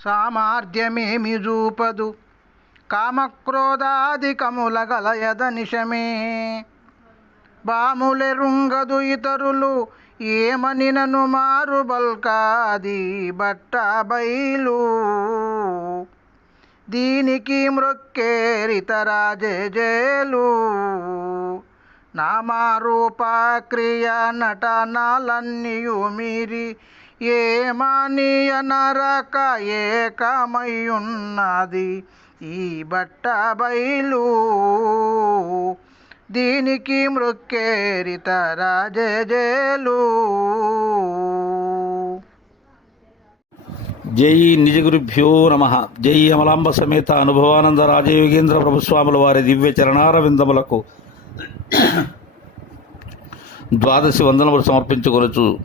సామర్థ్యమేమి చూపదు కామక్రోధాధికముల గలయద నిషమే బాములెరుంగదు ఇతరులు ఏమని నన్ను మారు బల్కాది బట్ట బయలు దీనికి మృక్కేరితరాజేజేలు నామారూప క్రియ నటనాలన్నీయు మీరి ఏమాని అనరక ఏకమయ్యున్నది? ఈ బట్ట బయలు దీనికి మృక్కేరిత మృక్కేరితరాజేజేలు జై నిజ గురుభ్యో నమ. జై అమలాంబ సమేత అనుభవానంద రాజయోగేంద్ర ప్రభుస్వాముల వారి దివ్య చరణారవిందములకు. ద్వాదశి వందనములు సమర్పించుకొనచ్చు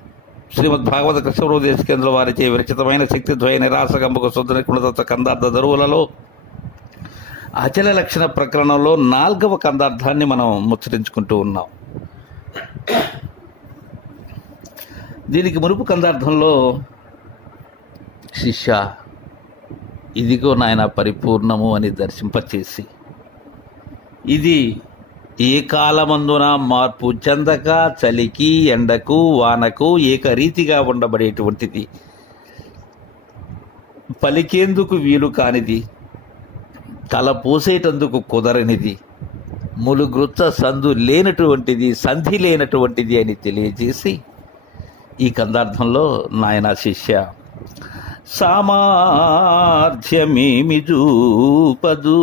శ్రీమద్ భాగవత కృష్ణదేశ కేంద్ర వారిచే విరచితమైన శక్తిద్వయ నిరాశకంబకు శుద్ధ నిపుణత కందార్థ దరువులలో అచల లక్షణ ప్రకరణంలో నాల్గవ కందార్థాన్ని మనం ముచ్చరించుకుంటూ ఉన్నాం. దీనికి మునుపు కందార్థంలో శిష్య ఇదిగో నాయన పరిపూర్ణము అని దర్శింపచేసి ఇది ఏ కాలమందున మార్పు చెందక చలికి ఎండకు వానకు ఏకరీతిగా ఉండబడేటువంటిది. పలికేందుకు వీలు కానిది తల పూసేటందుకు కుదరనిది ములుగృత్త సందు లేనటువంటిది సంధి లేనటువంటిది అని తెలియజేసి ఈ కందార్థంలో నాయన శిష్య సామార్థ్యమేమి చూపదు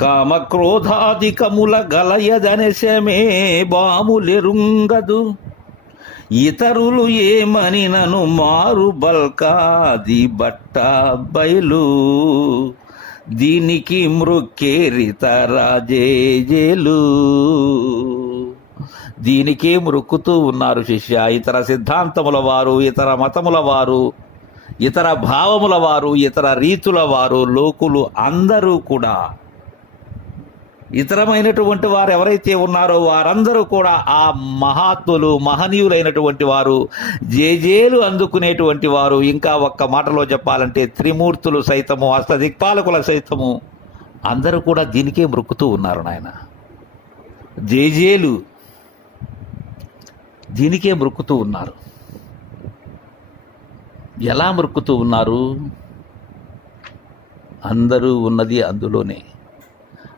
కామక్రోధాధికముల గలయదనశమే బాములెరుంగదు. ఇతరులు ఏమని నను మారు బల్కాది బట్ట బయలు దీనికి మృక్కేరిత రాజేజేలు. దీనికే మృక్కుతూ ఉన్నారు శిష్య. ఇతర సిద్ధాంతముల వారు ఇతర మతముల వారు ఇతర భావముల వారు ఇతర రీతుల వారు లోకులు అందరూ కూడా ఇతరమైనటువంటి వారు ఎవరైతే ఉన్నారో వారందరూ కూడా ఆ మహాత్ములు మహనీయులైనటువంటి వారు జేజేలు అందుకునేటువంటి వారు. ఇంకా ఒక్క మాటలో చెప్పాలంటే త్రిమూర్తులు సైతము అష్టదిక్పాలకుల సైతము అందరూ కూడా దీనికే మృక్కుతూ ఉన్నారు నాయన. జేజేలు దీనికే మృక్కుతూ ఉన్నారు. ఎలా మృక్కుతూ ఉన్నారు? అందరూ ఉన్నది అందులోనే.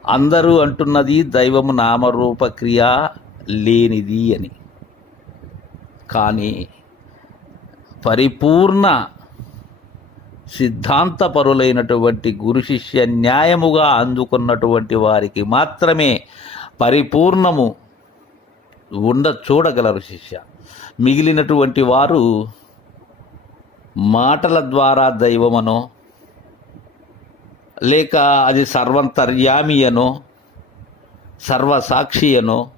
అందరూ అంటున్నది దైవము నామరూప క్రియ లేనిది అని. కానీ పరిపూర్ణ సిద్ధాంతపరులైనటువంటి గురు శిష్య న్యాయముగా అందుకున్నటువంటి వారికి మాత్రమే పరిపూర్ణము ఉండ చూడగలరు శిష్య. మిగిలినటువంటి వారు మాటల ద్వారా దైవమనో లేక అది సర్వంతర్యామి అనో సర్వసాక్షి అనో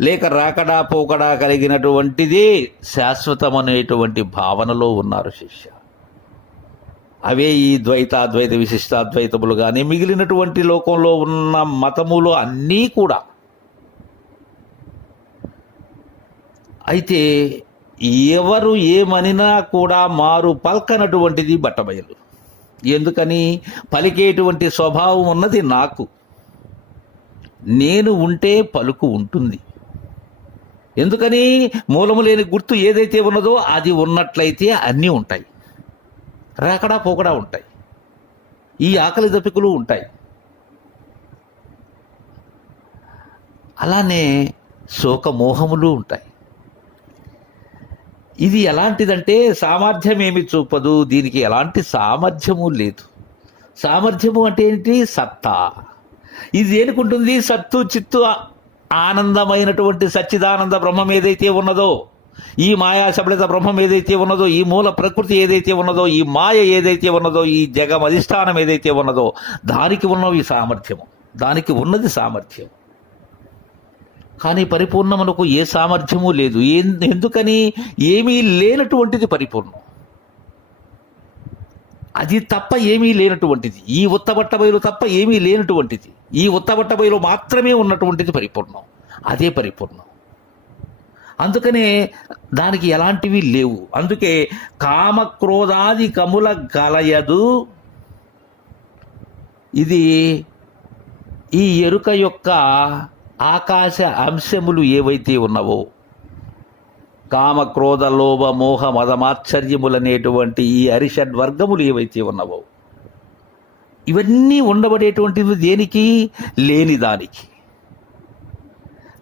లేక రాకడా పోకడా కలిగినటువంటిది శాశ్వతమనేటువంటి భావనలో ఉన్నారు శిష్య. అవే ఈ ద్వైతాద్వైత విశిష్టాద్వైతములు కానీ మిగిలినటువంటి లోకంలో ఉన్న మతములు అన్నీ కూడా. అయితే ఎవరు ఏమనినా కూడా మారు పల్కనటువంటిది బట్టబయలు. ఎందుకని పలికేటువంటి స్వభావం ఉన్నది నాకు. నేను ఉంటే పలుకు ఉంటుంది. ఎందుకని మూలము లేని గుర్తు ఏదైతే ఉన్నదో అది ఉన్నట్లయితే అన్నీ ఉంటాయి. రాకడా పోకడా ఉంటాయి. ఈ ఆకలి దప్పికలు ఉంటాయి. అలానే శోకమోహములు ఉంటాయి. ఇది ఎలాంటిదంటే సామర్థ్యం ఏమి చూపదు దీనికి ఎలాంటి సామర్థ్యము లేదు. సామర్థ్యము అంటే ఏంటి? సత్తా. ఇది ఏనుకుంటుంది? సత్తు చిత్తు ఆనందమైనటువంటి సచ్చిదానంద బ్రహ్మం ఏదైతే ఉన్నదో ఈ మాయా సబలిత బ్రహ్మం ఏదైతే ఉన్నదో ఈ మూల ప్రకృతి ఏదైతే ఉన్నదో ఈ మాయ ఏదైతే ఉన్నదో ఈ జగం అధిష్టానం ఏదైతే ఉన్నదో దానికి ఉన్నవి సామర్థ్యము. దానికి ఉన్నది సామర్థ్యం కానీ పరిపూర్ణమునకు ఏ సామర్థ్యము లేదు. ఎందుకని? ఏమీ లేనటువంటిది పరిపూర్ణం. అది తప్ప ఏమీ లేనటువంటిది. ఈ ఉత్తబట్ట బయలు తప్ప ఏమీ లేనటువంటిది. ఈ ఉత్తబట్ట బయలు మాత్రమే ఉన్నటువంటిది పరిపూర్ణం. అదే పరిపూర్ణం. అందుకనే దానికి ఎలాంటివి లేవు. అందుకే కామక్రోధాది కముల గలయదు. ఇది ఈ ఎరుక యొక్క ఆకాశ అంశములు ఏవైతే ఉన్నవో కామ క్రోధ లోభ మోహ మదమాశ్చర్యములనేటువంటి ఈ అరిషడ్ వర్గములు ఏవైతే ఉన్నవో ఇవన్నీ ఉండబడేటువంటివి దేనికి? లేని దానికి.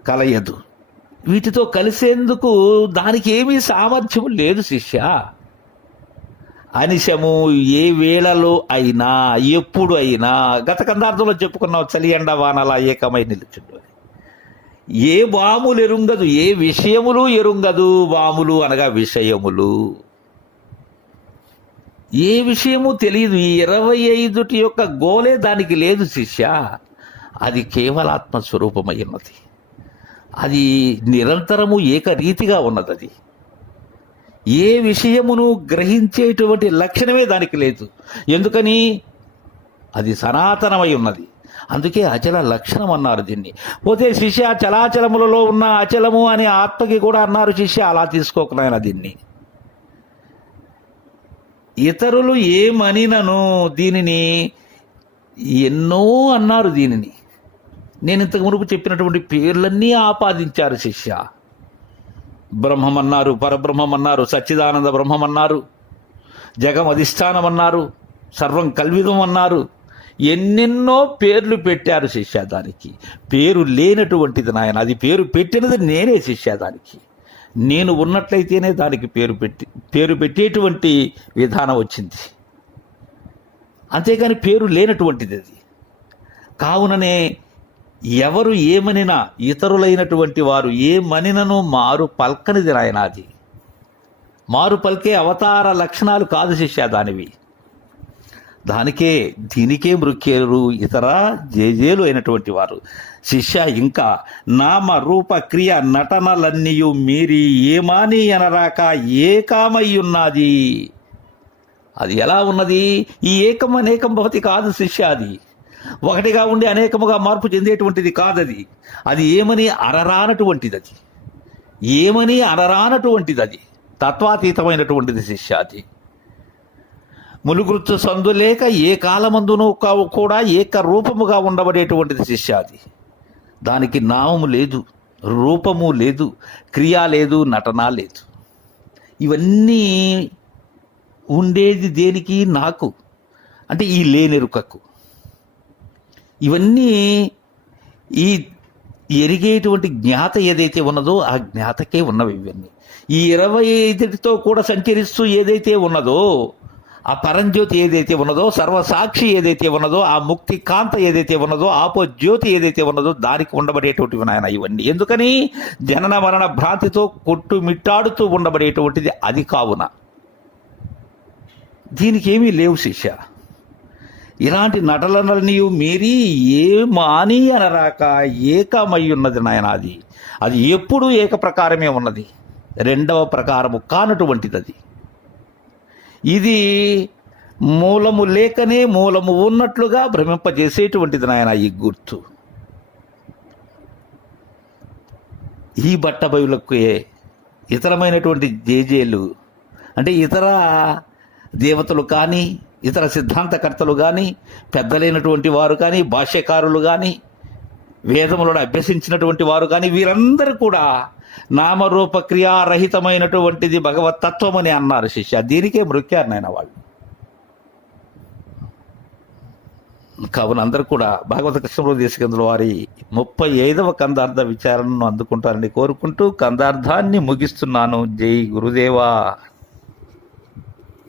కలయదు. వీటితో కలిసేందుకు దానికి ఏమీ సామర్థ్యం లేదు శిష్య. అనిశము ఏ వేళలో అయినా ఎప్పుడు అయినా గత కందార్థంలో చెప్పుకున్నాం చలి ఎండ వానల ఏకమై నిలుచుండు ఏ వాములు ఎరుంగదు ఏ విషయములు ఎరుంగదు వాములు అనగా విషయములు. ఏ విషయము తెలియదు ఈ ఇరవై ఐదుటి యొక్క గోలే దానికి లేదు శిష్య. అది కేవలాత్మ స్వరూపమై ఉన్నది అది నిరంతరము ఏకరీతిగా ఉన్నది అది ఏ విషయమును గ్రహించేటువంటి లక్షణమే దానికి లేదు. ఎందుకని? అది సనాతనమై ఉన్నది. అందుకే అచల లక్షణం అన్నారు దీన్ని. పోతే శిష్య చలాచలములలో ఉన్న అచలము అనే ఆత్మకి కూడా అన్నారు శిష్య. అలా తీసుకోకనాయన దీన్ని. ఇతరులు ఏమనినను దీనిని ఎన్నో అన్నారు దీనిని. నేను ఇంతకు మునుపు చెప్పినటువంటి పేర్లన్నీ ఆపాదించారు శిష్య. బ్రహ్మమన్నారు పరబ్రహ్మమన్నారు సచ్చిదానంద బ్రహ్మమన్నారు జగం అధిష్టానం అన్నారు సర్వం కల్విదం అన్నారు ఎన్నెన్నో పేర్లు పెట్టారు శిష్య దానికి పేరు లేనటువంటిది నాయన అది పేరు పెట్టినది నేనే శిష్య దానికి నేను ఉన్నట్లయితేనే దానికి పేరు పెట్టి పేరు పెట్టేటువంటి విధానం వచ్చింది. అంతేకాని పేరు లేనటువంటిది అది. కావుననే ఎవరు ఏమనినా ఇతరులైనటువంటి వారు ఏమనినను మారు పల్కనిది నాయన అది. మారు పలికే అవతార లక్షణాలు కాదు శిష్య దానివి దానికే దీనికే మృక్కేరు ఇతర జేజేలు అయినటువంటి వారు. శిష్య ఇంకా నామ రూప క్రియ నటనలన్నీయు మీరి ఏమాని అనరాక ఏకామయ్యున్నది? అది ఎలా ఉన్నది? ఈ ఏకం అనేకం భవతి కాదు శిష్య అది. ఒకటిగా ఉండి అనేకముగా మార్పు చెందేటువంటిది కాదది. అది ఏమని అరరానటువంటిది అది. ఏమని అరరానటువంటిది అది. తత్వాతీతమైనటువంటిది శిష్య అది. ములుగుర్తు సందు లేక ఏ కాలమందును కా- కూడా ఏక రూపముగా ఉండబడేటువంటిది శిష్య అది దానికి నామము లేదు రూపము లేదు క్రియ లేదు నటన లేదు. ఇవన్నీ ఉండేది దేనికి? నాకు. అంటే ఈ లేనెరుకకు ఇవన్నీ ఈ ఎరిగేటువంటి జ్ఞాత ఏదైతే ఉన్నదో ఆ జ్ఞాతకే ఉన్నవి ఇవన్నీ. ఈ ఇరవై ఐదుతో కూడా సంచరిస్తూ ఏదైతే ఉన్నదో ఆ పరంజ్యోతి ఏదైతే ఉన్నదో సర్వసాక్షి ఏదైతే ఉన్నదో ఆ ముక్తి కాంత ఏదైతే ఉన్నదో ఆపో జ్యోతి ఏదైతే ఉన్నదో దానికి ఉండబడేటువంటివి నాయన ఇవన్నీ. ఎందుకని? జనన మరణ భ్రాంతితో కొట్టుమిట్టాడుతూ ఉండబడేటువంటిది అది కావున. దీనికి ఏమీ లేవు శిష్య. ఇలాంటి నటనలని మీరి ఏ మాని అనరాక ఏకమయ్యున్నది నాయన అది. అది ఎప్పుడూ ఏక ప్రకారమే ఉన్నది. రెండవ ప్రకారము కానటువంటిది అది ఇది మూలము లేకనే మూలము ఉన్నట్లుగా భ్రమింపజేసేటువంటిది నాయన ఈ గుర్తు. ఈ బట్టబయలుకే ఇతరమైనటువంటి జేజేలు అంటే ఇతర దేవతలు కానీ ఇతర సిద్ధాంతకర్తలు కానీ పెద్దలైనటువంటి వారు కానీ భాష్యకారులు కానీ వేదములను అభ్యసించినటువంటి వారు కానీ వీరందరూ కూడా నామరూప క్రియారహితమైనటువంటిది భగవత్ తత్వం అని అన్నారు శిష్య. దీనికే మృక్యారు నాయన వాళ్ళు. కావున అందరూ కూడా భగవత కృష్ణప్రభు దేశకందుల వారి ముప్పై ఐదవ కందార్థ విచారణను అందుకుంటారని కోరుకుంటూ కందార్థాన్ని ముగిస్తున్నాను. జై గురుదేవా.